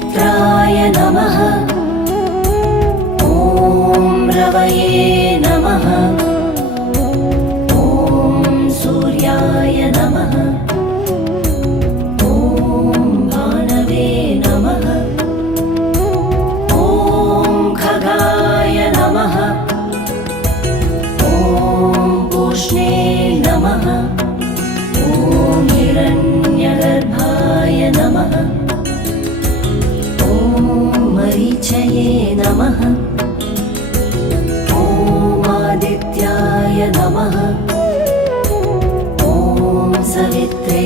सुमित्राय नमः। ॐ रवये नमः। ॐ सूर्याय नमः। ॐ भानवे नमः। ॐ खगाय नमः। ॐ पूष्णे नमः। ॐ हिरण्यगर्भाय नमः। ॐ मरीचये नमः। ॐ आदित्याय नमः। ॐ सवित्रे